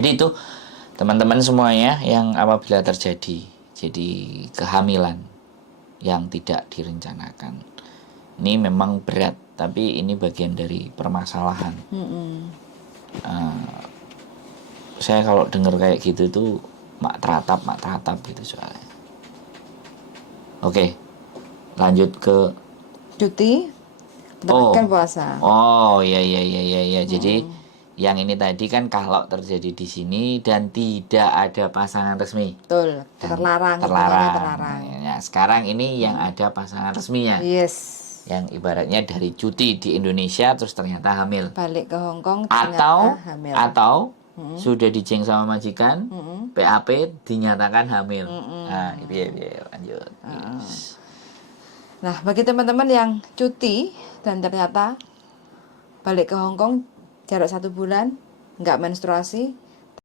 Jadi itu teman-teman semuanya yang apabila terjadi jadi kehamilan yang tidak direncanakan, ini memang berat, tapi ini bagian dari permasalahan. Saya kalau dengar kayak gitu tuh mak teratap gitu soalnya. Oke, lanjut ke Cuti, oh menerapkan puasa. oh ya. Jadi yang ini tadi kan kalau terjadi di sini dan tidak ada pasangan resmi Betul, dan terlarang, hitungannya terlarang. terlarang. Nah, sekarang ini yang ada pasangan resminya, Yes. yang ibaratnya dari cuti di Indonesia terus ternyata hamil, Balik ke Hong Kong ternyata atau hamil. sudah dijeng sama majikan, PAP dinyatakan hamil. Nah, iya, lanjut. Yes. Nah, bagi teman-teman yang cuti dan ternyata balik ke Hong Kong jarak 1 bulan, nggak menstruasi,